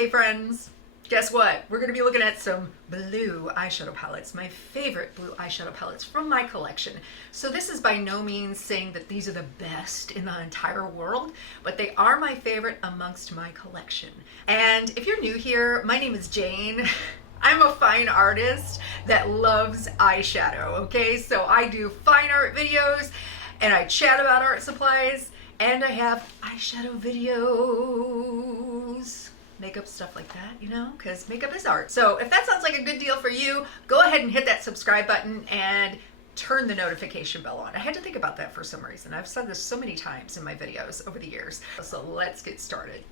Hey friends, guess what? We're going to be looking at some blue eyeshadow palettes, my favorite blue eyeshadow palettes from my collection. So this is by no means saying that these are the best in the entire world, but they are my favorite amongst my collection. And if you're new here, my name is Jane. I'm a fine artist that loves eyeshadow, okay? So I do fine art videos and I chat about art supplies and I have eyeshadow videos. Makeup stuff like that, you know, because makeup is art. So if that sounds like a good deal for you, go ahead and hit that subscribe button and turn the notification bell on. I had to think about that for some reason. I've said this so many times in my videos over the years. So let's get started.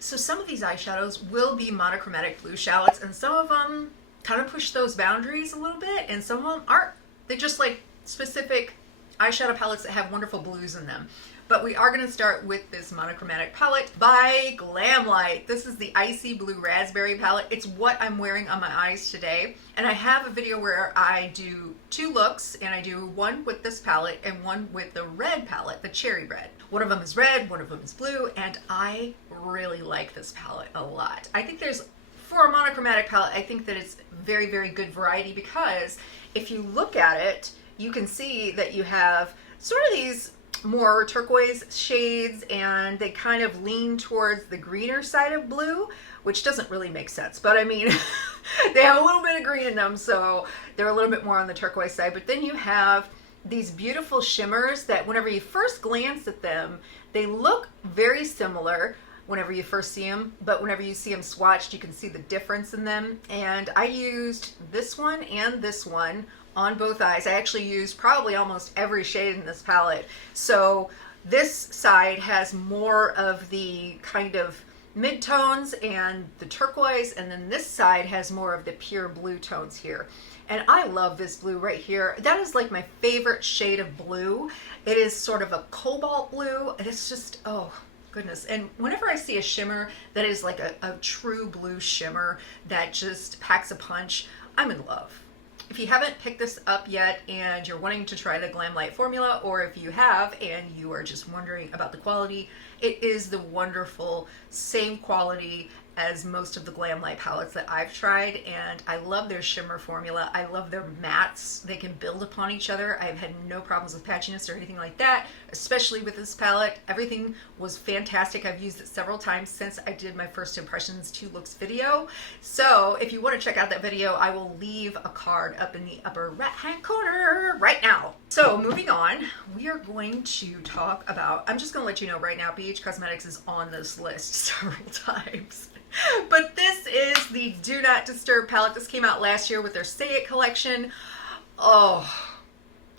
So some of these eyeshadows will be monochromatic blue palettes, and some of them kind of push those boundaries a little bit, and some of them aren't. They're just like specific eyeshadow palettes that have wonderful blues in them. But we are going to start with this monochromatic palette by Glamlite. This is the Icy Blue Raspberry palette. It's what I'm wearing on my eyes today. And I have a video where I do two looks, and I do one with this palette and one with the red palette, the cherry red. One of them is red, one of them is blue, and I really like this palette a lot. I think for a monochromatic palette, I think that it's very, very good variety, because if you look at it, you can see that you have sort of these more turquoise shades, and they kind of lean towards the greener side of blue, which doesn't really make sense, but I mean, they have a little bit of green in them, so they're a little bit more on the turquoise side. But then you have these beautiful shimmers that whenever you first glance at them, they look very similar whenever you first see them, but whenever you see them swatched, you can see the difference in them. And I used this one and this one on both eyes. I actually used probably almost every shade in this palette. So this side has more of the kind of mid-tones and the turquoise, and then this side has more of the pure blue tones here. And I love this blue right here. That is like my favorite shade of blue. It is sort of a cobalt blue. It's just, oh goodness. And whenever I see a shimmer that is like a true blue shimmer that just packs a punch, I'm in love. If you haven't picked this up yet and you're wanting to try the Glamlite formula, or if you have and you are just wondering about the quality, it is the wonderful same quality as most of the Glamlite palettes that I've tried, and I love their shimmer formula. I love their mattes. They can build upon each other. I've had no problems with patchiness or anything like that, especially with this palette. Everything was fantastic. I've used it several times since I did my first impressions 2 looks video. So if you want to check out that video, I will leave a card up in the upper right hand corner right now. So moving on, we are going to talk about, I'm just going to let you know right now, BH Cosmetics is on this list several times. But this is the Do Not Disturb palette. This came out last year with their Say It collection. Oh,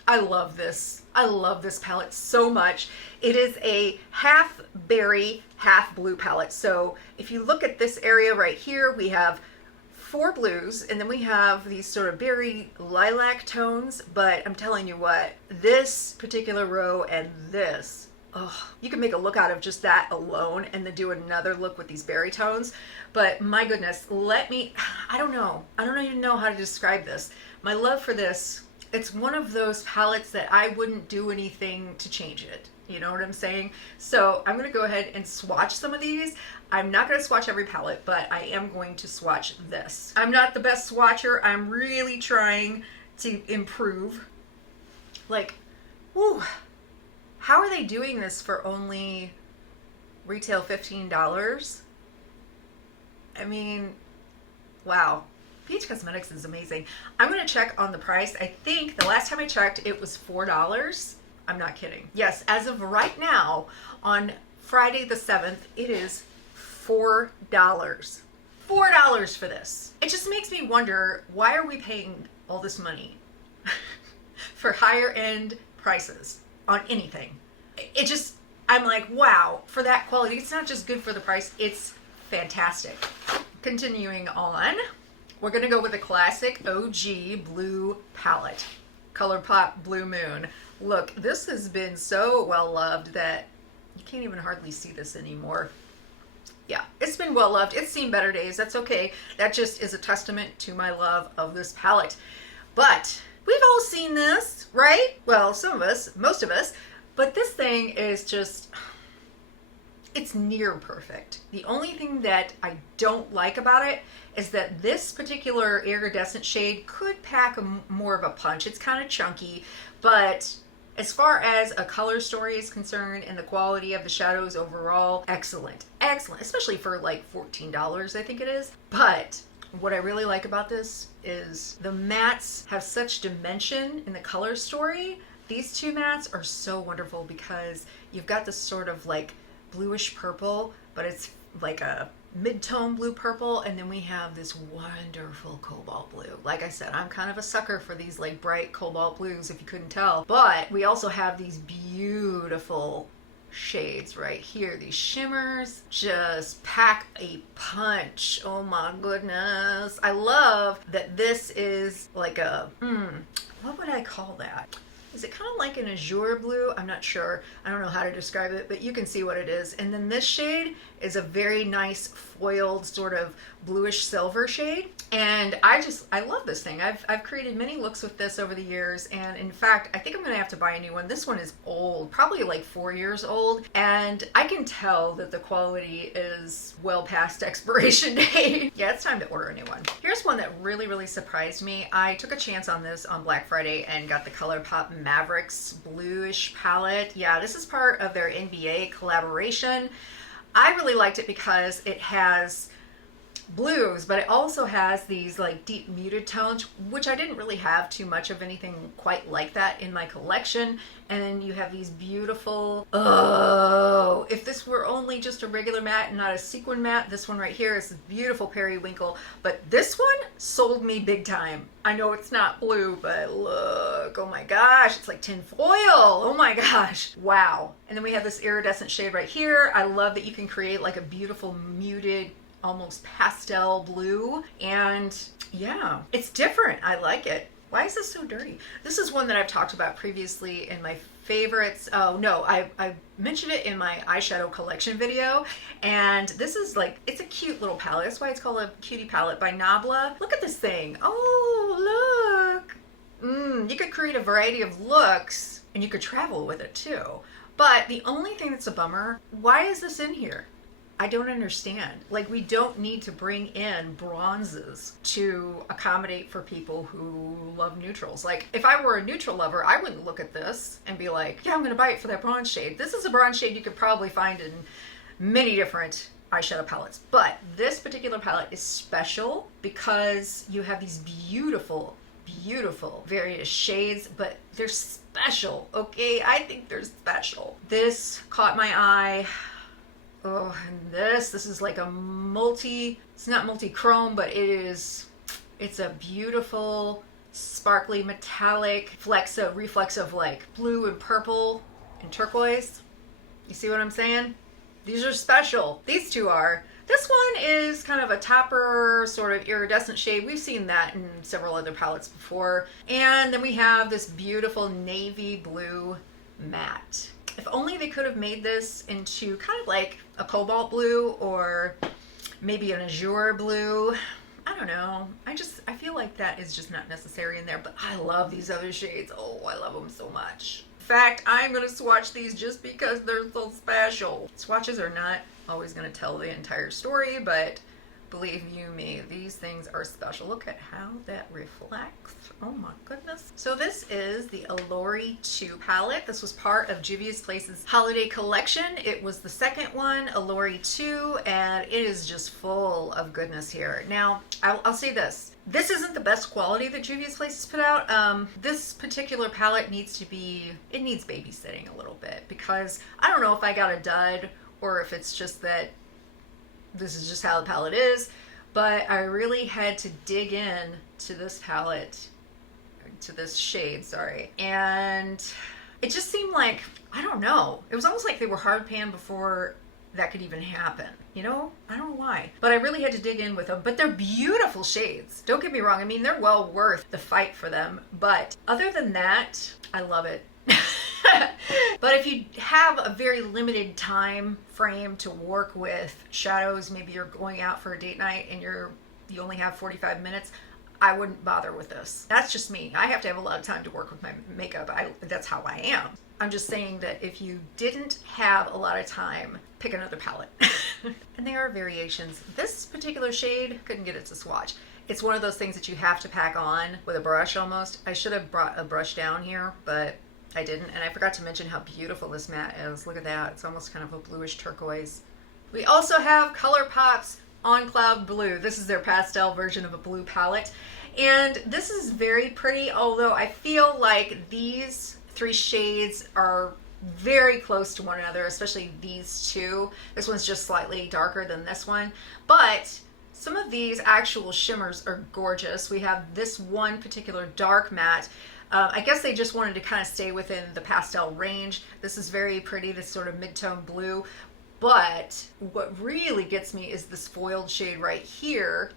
I love this. I love this palette so much. It is a half berry, half blue palette. So if you look at this area right here, we have 4 blues, and then we have these sort of berry lilac tones. But I'm telling you what, this particular row and this, oh, you can make a look out of just that alone and then do another look with these berry tones. But my goodness, I don't even know how to describe this. My love for this, it's one of those palettes that I wouldn't do anything to change it. You know what I'm saying? So I'm going to go ahead and swatch some of these. I'm not going to swatch every palette, but I am going to swatch this. I'm not the best swatcher. I'm really trying to improve. Like, whew. How are they doing this for only retail $15? I mean, wow. BH Cosmetics is amazing. I'm going to check on the price. I think the last time I checked, it was $4. I'm not kidding. Yes, as of right now, on Friday the 7th, it is $4. $4 for this. It just makes me wonder, why are we paying all this money for higher end prices on anything? It just, I'm like, wow, for that quality. It's not just good for the price, it's fantastic. Continuing on, we're gonna go with a classic OG blue palette, Colourpop Blue Moon. Look, this has been so well loved that you can't even hardly see this anymore. Yeah, it's been well loved. It's seen better days. That's okay. That just is a testament to my love of this palette. But seen this, right? Well, some of us, most of us, but this thing is just, it's near perfect. The only thing that I don't like about it is that this particular iridescent shade could pack more of a punch. It's kind of chunky, but as far as a color story is concerned and the quality of the shadows overall, excellent. Excellent, especially for like $14, I think it is. But what I really like about this is the mattes have such dimension in the color story. These two mattes are so wonderful because you've got this sort of like bluish purple, but it's like a mid-tone blue purple, and then we have this wonderful cobalt blue. Like I said, I'm kind of a sucker for these like bright cobalt blues, if you couldn't tell. But we also have these beautiful shades right here. These shimmers just pack a punch. Oh my goodness. I love that this is like a, what would I call that? Is it kind of like an azure blue? I'm not sure. I don't know how to describe it, but you can see what it is. And then this shade is a very nice foiled sort of bluish silver shade. And I love this thing. I've created many looks with this over the years. And in fact, I think I'm gonna have to buy a new one. This one is old, probably like 4 years old. And I can tell that the quality is well past expiration date. Yeah, it's time to order a new one. Here's one that really, really surprised me. I took a chance on this on Black Friday and got the Colourpop Mavericks bluish palette. Yeah, this is part of their NBA collaboration. I really liked it because it has blues, but it also has these like deep muted tones, which I didn't really have too much of anything quite like that in my collection. And then you have these beautiful, oh, if this were only just a regular matte and not a sequin matte, this one right here is beautiful periwinkle, but this one sold me big time. I know it's not blue, but look, oh my gosh, it's like tin foil. Oh my gosh, wow. And then we have this iridescent shade right here. I love that you can create like a beautiful muted, almost pastel blue. And yeah, it's different. I like it. Why is this so dirty? This is one that I've talked about previously in my favorites. Oh no, I mentioned it in my eyeshadow collection video. And this is like, it's a cute little palette. That's why it's called a Cutie palette by Nabla. Look at this thing. Oh, look. You could create a variety of looks and you could travel with it too. But the only thing that's a bummer, why is this in here? I don't understand. Like, we don't need to bring in bronzes to accommodate for people who love neutrals. Like, if I were a neutral lover, I wouldn't look at this and be like, yeah, I'm gonna buy it for that bronze shade. This is a bronze shade you could probably find in many different eyeshadow palettes. But this particular palette is special because you have these beautiful, beautiful various shades, but they're special, okay? I think they're special. This caught my eye. Oh, and this is like a it's not multi-chrome, but it's a beautiful, sparkly, metallic reflex of like blue and purple and turquoise. You see what I'm saying? These are special. These two are. This one is kind of a topper, sort of iridescent shade. We've seen that in several other palettes before. And then we have this beautiful navy blue matte. If only they could have made this into kind of like a cobalt blue or maybe an azure blue. I don't know. I feel like that is just not necessary in there, but I love these other shades. Oh, I love them so much. In fact, I'm going to swatch these just because they're so special. Swatches are not always going to tell the entire story, but believe you me, these things are special. Look at how that reflects. Oh my goodness. So this is the Allure 2 palette. This was part of Juvia's Place's holiday collection. It was the second one, Allure 2, and it is just full of goodness here. Now, I'll say this. This isn't the best quality that Juvia's Place has put out. This particular palette needs babysitting a little bit because I don't know if I got a dud or if it's just that this is just how the palette is, but I really had to dig in to this palette, to this shade, sorry. And it just seemed like, I don't know, it was almost like they were hard pan before that could even happen. You know, I don't know why, but I really had to dig in with them. But they're beautiful shades. Don't get me wrong. I mean, they're well worth the fight for them. But other than that, I love it. But if you have a very limited time frame to work with shadows, maybe you're going out for a date night and you only have 45 minutes, I wouldn't bother with this. That's just me. I have to have a lot of time to work with my makeup. That's how I am. I'm just saying that if you didn't have a lot of time, pick another palette. And there are variations. This particular shade, couldn't get it to swatch. It's one of those things that you have to pack on with a brush almost. I should have brought a brush down here, but I didn't. And I forgot to mention how beautiful this matte is. Look at that. It's almost kind of a bluish turquoise. We also have Colourpop's On Cloud Blue. This is their pastel version of a blue palette. And this is very pretty, although I feel like these three shades are very close to one another, especially these two. This one's just slightly darker than this one, but some of these actual shimmers are gorgeous. We have this one particular dark matte. I guess they just wanted to kind of stay within the pastel range. This is very pretty, this sort of mid-tone blue, but what really gets me is this foiled shade right here.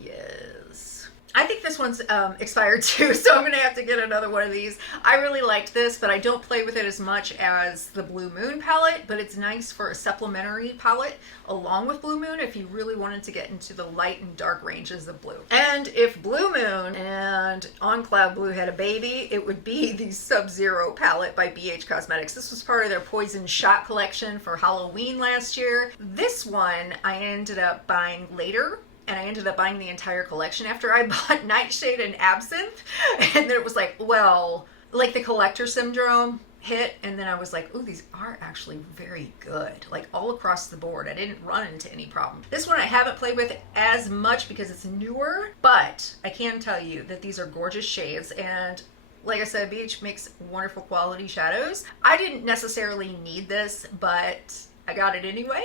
Yes. I think this one's expired too, so I'm gonna have to get another one of these. I really liked this, but I don't play with it as much as the Blue Moon palette, but it's nice for a supplementary palette along with Blue Moon if you really wanted to get into the light and dark ranges of blue. And if Blue Moon and On Cloud Blue had a baby, it would be the Sub-Zero palette by BH Cosmetics. This was part of their Poison Shot collection for Halloween last year. This one I ended up buying later, and I ended up buying the entire collection after I bought Nightshade and Absinthe. And then it was like, well, like the collector syndrome hit. And then I was like, ooh, these are actually very good. Like all across the board. I didn't run into any problem. This one I haven't played with as much because it's newer, but I can tell you that these are gorgeous shades. And like I said, BH makes wonderful quality shadows. I didn't necessarily need this, but I got it anyway.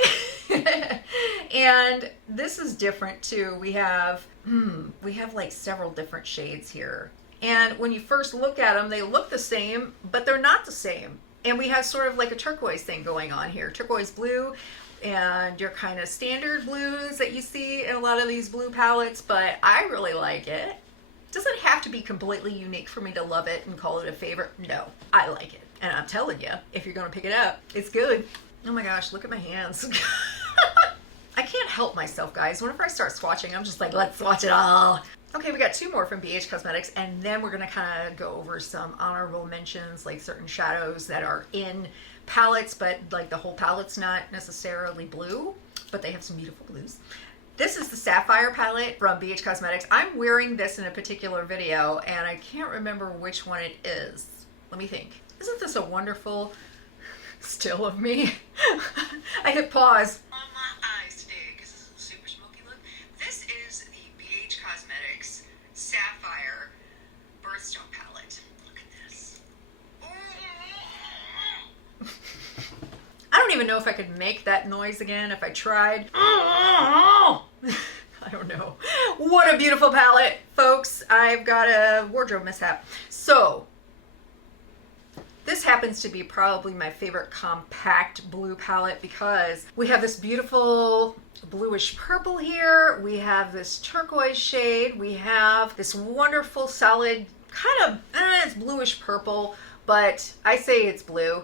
And this is different too. We have like several different shades here. And when you first look at them, they look the same, but they're not the same. And we have sort of like a turquoise thing going on here. Turquoise blue and your kind of standard blues that you see in a lot of these blue palettes, but I really like it. It doesn't have to be completely unique for me to love it and call it a favorite. No, I like it. And I'm telling you, if you're gonna pick it up, it's good. Oh my gosh, look at my hands. I can't help myself, guys. Whenever I start swatching, I'm just like, let's swatch it all. Okay, we got two more from BH Cosmetics, and then we're gonna kind of go over some honorable mentions, like certain shadows that are in palettes, but like the whole palette's not necessarily blue, but they have some beautiful blues. This is the Sapphire palette from BH Cosmetics. I'm wearing this in a particular video, and I can't remember which one it is. Let me think. Isn't this a wonderful still of me? I hit pause. On my eyes today, because this is a super smoky look. This is the BH Cosmetics Sapphire Birthstone palette. Look at this. I don't even know if I could make that noise again if I tried. I don't know. What a beautiful palette, folks. I've got a wardrobe mishap. So this happens to be probably my favorite compact blue palette because we have this beautiful bluish purple here. We have this turquoise shade. We have this wonderful solid kind of, it's bluish purple, but I say it's blue.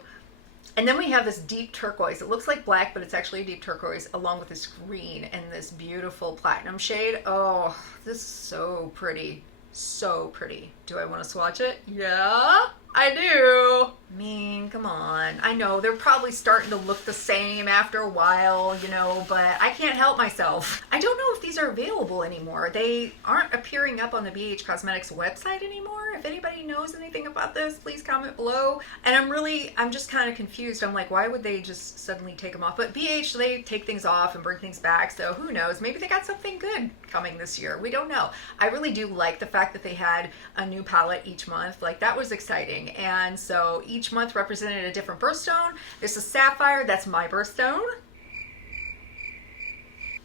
And then we have this deep turquoise. It looks like black, but it's actually a deep turquoise, along with this green and this beautiful platinum shade. Oh, this is so pretty. So pretty. Do I want to swatch it? Yeah, I do. I mean, come on. I know they're probably starting to look the same after a while, you know, but I can't help myself. I don't know if these are available anymore. They aren't appearing up on the BH Cosmetics website anymore. If anybody knows anything about this, please comment below. And I'm just kind of confused. I'm like, why would they just suddenly take them off? But BH, they take things off and bring things back. So who knows? Maybe they got something good coming this year. We don't know. I really do like the fact that they had a new palette each month. Like, that was exciting. And so each month represented a different birthstone. This is Sapphire. That's my birthstone.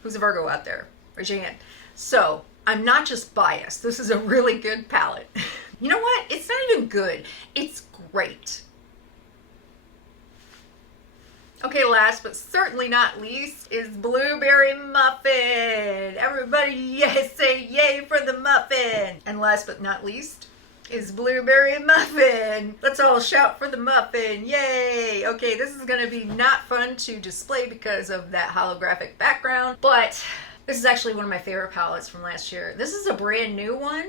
Who's a Virgo out there? Raise your hand. So I'm not just biased. This is a really good palette. You know what? It's not even good. It's great. Okay, last but certainly not least is Blueberry Muffin. Everybody, yes, say yay for the muffin. And last but not least is Blueberry Muffin. Let's all shout for the muffin. Yay. Okay, this is gonna be not fun to display because of that holographic background, but This is actually one of my favorite palettes from last year. This is a brand new one.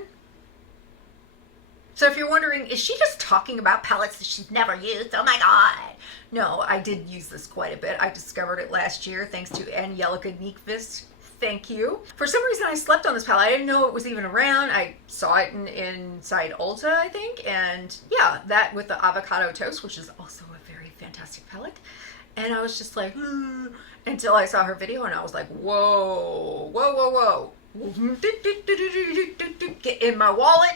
So if you're wondering, is she just talking about palettes that she's never used? Oh my God. No, I did use this quite a bit. I discovered it last year thanks to Angelica Nyqvist. Thank you. For some reason, I slept on this palette. I didn't know it was even around. I saw it inside Ulta, I think. And yeah, that with the avocado toast, which is also a very fantastic palette. And I was just like, until I saw her video and I was like, whoa, whoa, whoa, whoa. Get in my wallet.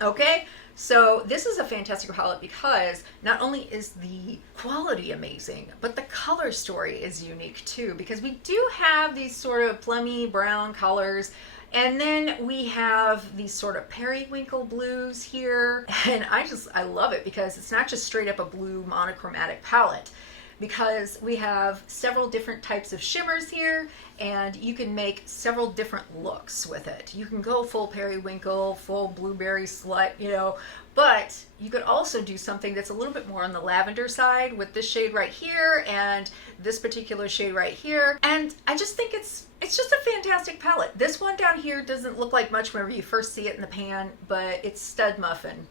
Okay, so this is a fantastic palette because not only is the quality amazing, but the color story is unique too, because we do have these sort of plummy brown colors, and then we have these sort of periwinkle blues here, and I love it because it's not just straight up a blue monochromatic palette, because we have several different types of shimmers here, and you can make several different looks with it. You can go full periwinkle, full blueberry slut, you know, but you could also do something that's a little bit more on the lavender side with this shade right here and this particular shade right here. And I just think it's just a fantastic palette. This one down here doesn't look like much whenever you first see it in the pan, but it's Stud Muffin.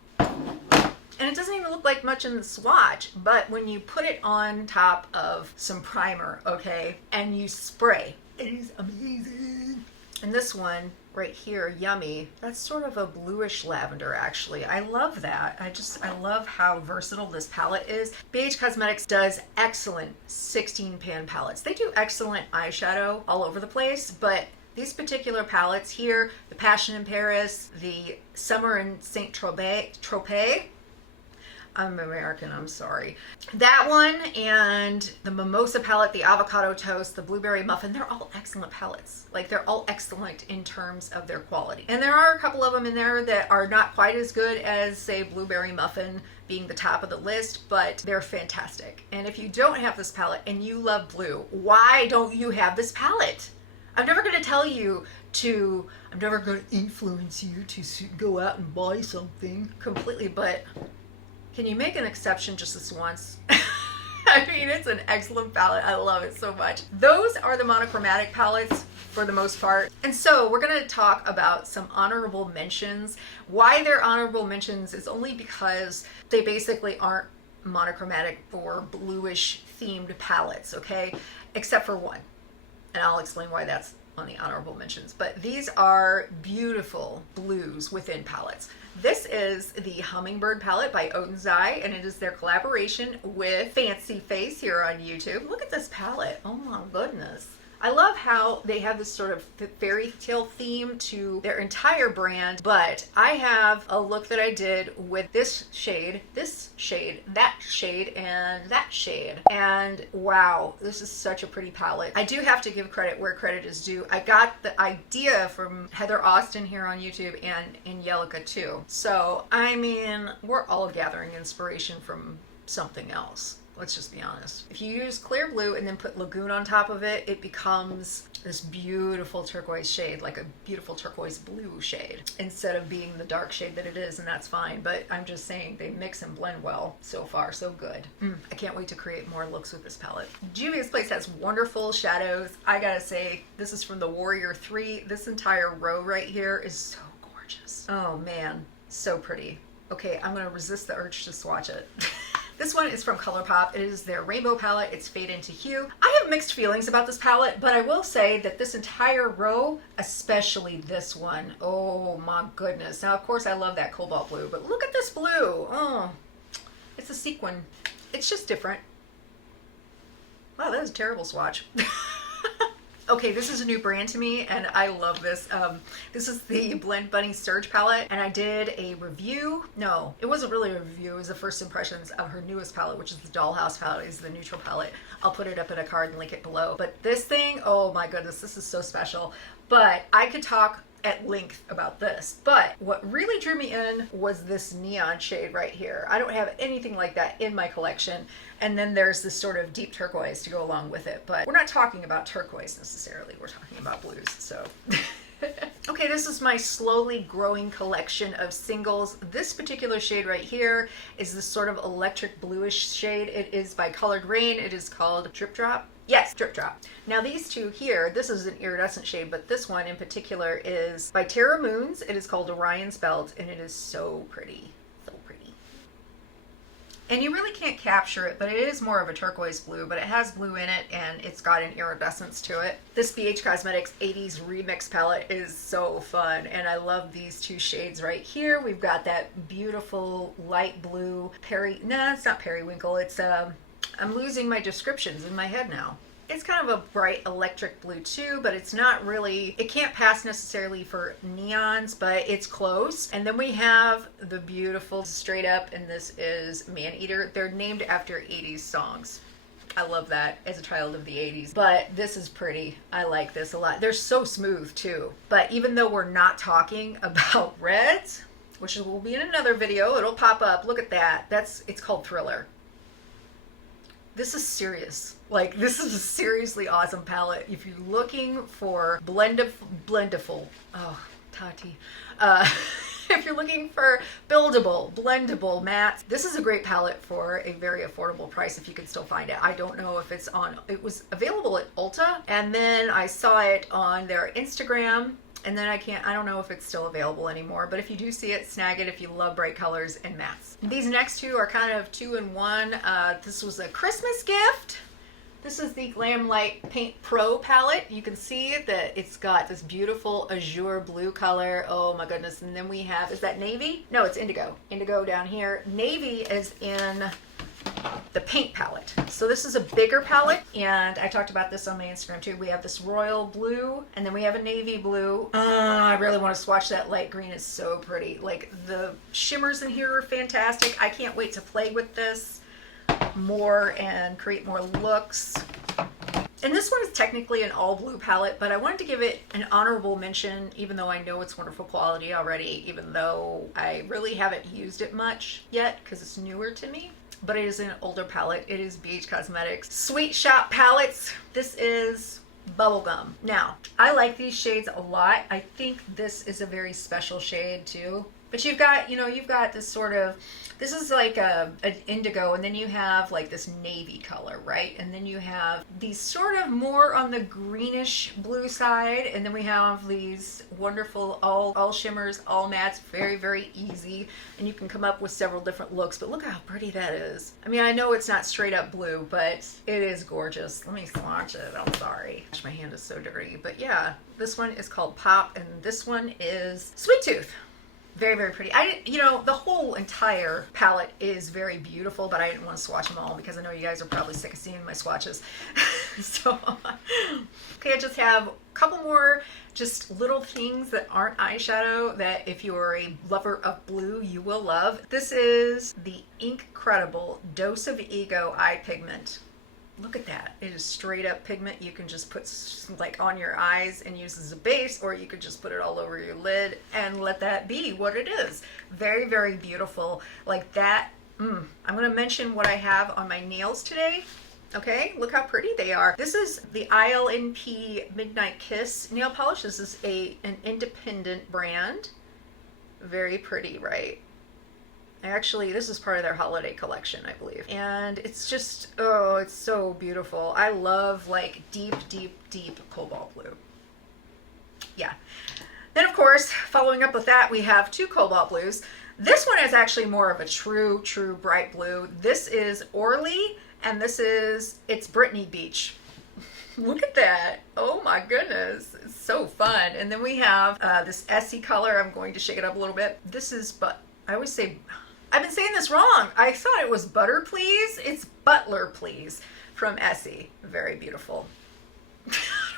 And it doesn't even look like much in the swatch, but when you put it on top of some primer, okay, and you spray, it is amazing. And this one right here, Yummy, that's sort of a bluish lavender actually. I love that. I love how versatile this palette is. BH Cosmetics does excellent 16 pan palettes. They do excellent eyeshadow all over the place, but these particular palettes here, the Passion in Paris, the Summer in Saint Tropez, I'm American, I'm sorry. That one and the Mimosa palette, the Avocado Toast, the Blueberry Muffin, they're all excellent palettes. Like, they're all excellent in terms of their quality. And there are a couple of them in there that are not quite as good as, say, Blueberry Muffin being the top of the list, but they're fantastic. And if you don't have this palette and you love blue, why don't you have this palette? I'm never going to tell you to, I'm never going to influence you to go out and buy something completely, but can you make an exception just this once? I mean, it's an excellent palette. I love it so much. Those are the monochromatic palettes for the most part. And so we're going to talk about some honorable mentions. Why they're honorable mentions is only because they basically aren't monochromatic or bluish themed palettes, okay? Except for one. And I'll explain why that's on the honorable mentions. But these are beautiful blues within palettes. This is the Hummingbird palette by Odin's Eye, and it is their collaboration with Fancy Face here on YouTube. Look at this palette. Oh my goodness. I love how they have this sort of fairy tale theme to their entire brand, but I have a look that I did with this shade, that shade, and that shade. And wow, this is such a pretty palette. I do have to give credit where credit is due. I got the idea from Heather Austin here on YouTube and Angelica too. So, I mean, we're all gathering inspiration from something else. Let's just be honest. If you use clear blue and then put Lagoon on top of it, it becomes this beautiful turquoise shade, like a beautiful turquoise blue shade, instead of being the dark shade that it is, and that's fine. But I'm just saying they mix and blend well. So far, so good. I can't wait to create more looks with this palette. Juvia's Place has wonderful shadows. I gotta say, this is from the Warrior 3. This entire row right here is so gorgeous. Oh man, so pretty. Okay, I'm gonna resist the urge to swatch it. This one is from Colourpop. It is their rainbow palette. It's Fade into Hue. I have mixed feelings about this palette, but I will say that this entire row, especially this one, oh my goodness. Now, of course, I love that cobalt blue, but look at this blue. Oh, it's a sequin. It's just different. Wow, that was a terrible swatch. Okay, this is a new brand to me, and I love this. This is the Blend Bunny Surge palette, and I did a review. No, it wasn't really a review. It was the first impressions of her newest palette, which is the Dollhouse palette. It's the neutral palette. I'll put it up in a card and link it below. But this thing, oh my goodness, this is so special. But I could talk at length about this, but what really drew me in was this neon shade right here. I don't have anything like that in my collection, and then there's this sort of deep turquoise to go along with it, but we're not talking about turquoise necessarily, we're talking about blues. So okay, this is my slowly growing collection of singles. This particular shade right here is this sort of electric bluish shade. It is by Colored Rain. It is called Drip Drop. Yes, Drip Drop. Now these two here, this is an iridescent shade, but this one in particular is by Terra Moons. It is called Orion's Belt, and it is so pretty. So pretty. And you really can't capture it, but it is more of a turquoise blue, but it has blue in it, and it's got an iridescence to it. This BH Cosmetics 80s Remix palette is so fun, and I love these two shades right here. We've got that beautiful light blue it's not periwinkle, it's I'm losing my descriptions in my head now. It's kind of a bright electric blue too, but it's not really, it can't pass necessarily for neons, but it's close. And then we have the beautiful Straight Up, and this is Maneater. They're named after 80s songs. I love that as a child of the 80s, but this is pretty. I like this a lot. They're so smooth too. But even though we're not talking about reds, which will be in another video, it'll pop up. Look at that. It's called Thriller. This is serious. Like, this is a seriously awesome palette. If you're looking for blendable, oh, Tati. If you're looking for buildable, blendable mattes, this is a great palette for a very affordable price if you can still find it. I don't know if it's on, it was available at Ulta, and then I saw it on their Instagram. And then I don't know if it's still available anymore, but if you do see it, snag it if you love bright colors and mattes. These next two are kind of 2-in-1. This was a Christmas gift. This is the Glamlite Paint Pro palette. You can see that it's got this beautiful azure blue color. Oh my goodness. And then we have, is that navy? No, it's indigo. Indigo down here. Navy is in the paint palette. So this is a bigger palette, and I talked about this on my Instagram too. We have this royal blue, and then we have a navy blue. I really want to swatch that light green. It's so pretty. Like, the shimmers in here are fantastic. I can't wait to play with this more and create more looks. And this one is technically an all blue palette, but I wanted to give it an honorable mention, even though I know it's wonderful quality already, even though I really haven't used it much yet because it's newer to me. But it is an older palette. It is BH Cosmetics Sweet Shop Palettes. This is Bubblegum. Now, I like these shades a lot. I think this is a very special shade too. But you've got, you've got this sort of, this is like an indigo, and then you have like this navy color, right? And then you have these sort of more on the greenish blue side, and then we have these wonderful all shimmers, all mattes, very, very easy. And you can come up with several different looks, but look how pretty that is. I mean, I know it's not straight up blue, but it is gorgeous. Let me swatch it. I'm sorry. My hand is so dirty. But yeah, this one is called Pop, and this one is Sweet Tooth. Very, very pretty. The whole entire palette is very beautiful, but I didn't want to swatch them all because I know you guys are probably sick of seeing my swatches. So, okay, I just have a couple more just little things that aren't eyeshadow that if you're a lover of blue, you will love. This is the Incredible Dose of Ego Eye Pigment. Look at that. It is straight up pigment. You can just put like on your eyes and use as a base, or you could just put it all over your lid and let that be what it is. Very, very beautiful. Like that. I'm going to mention what I have on my nails today. Okay, look how pretty they are. This is the ILNP Midnight Kiss nail polish. This is an independent brand. Very pretty, right? Actually, this is part of their holiday collection, I believe. And it's just, oh, it's so beautiful. I love like deep, deep, deep cobalt blue. Yeah. Then of course, following up with that, we have two cobalt blues. This one is actually more of a true bright blue. This is Orly, and it's Brittany Beach. Look at that. Oh my goodness. It's so fun. And then we have this Essie color. I'm going to shake it up a little bit. This is, I always say, I've been saying this wrong. I thought it was Butter Please. It's Butler Please from Essie. Very beautiful. I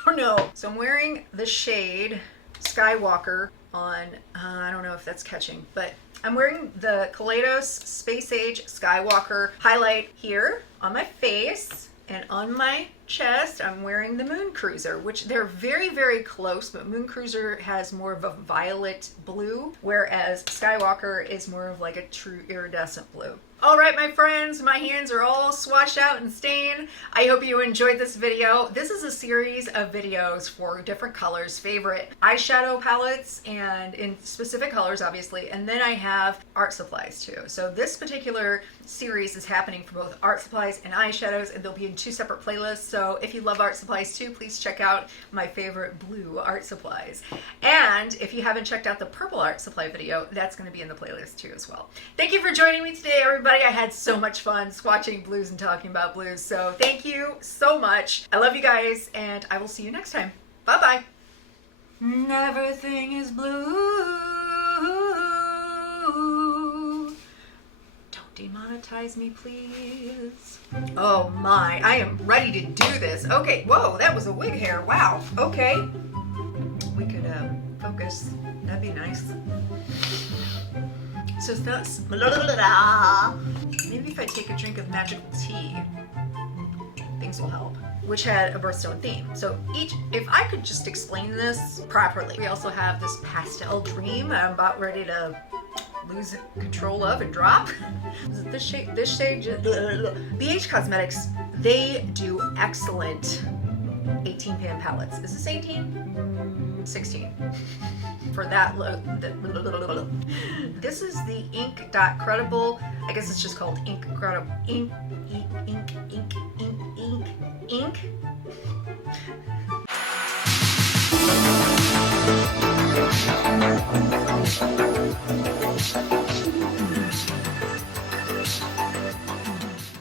don't know. So I'm wearing the shade Skywalker on, I don't know if that's catching, but I'm wearing the Kaleidos Space Age Skywalker highlight here on my face. And on my chest, I'm wearing the Moon Cruiser, which they're very, very close, but Moon Cruiser has more of a violet blue, whereas Skywalker is more of like a true iridescent blue. All right, my friends, my hands are all swatched out and stained. I hope you enjoyed this video. This is a series of videos for different colors, favorite eyeshadow palettes, and in specific colors, obviously. And then I have art supplies too. So this particular series is happening for both art supplies and eyeshadows, and they'll be in two separate playlists. So if you love art supplies too, please check out my favorite blue art supplies. And if you haven't checked out the purple art supply video, that's going to be in the playlist too as well. Thank you for joining me today, everybody. I had so much fun swatching blues and talking about blues. So thank you so much. I love you guys, and I will see you next time. Bye-bye. Everything is blue. Don't demonetize me, please. Oh my, I am ready to do this. Okay, whoa, that was a wig hair. Wow, okay. We could focus. That'd be nice. So that's... Maybe if I take a drink of magical tea, things will help. Which had a birthstone theme. So if I could just explain this properly. We also have this pastel dream I'm about ready to lose control of and drop. This shade, BH Cosmetics, they do excellent 18 pan palettes. Is this 18? 16. For that look. This is the Ink.Credible. I guess it's just called Ink.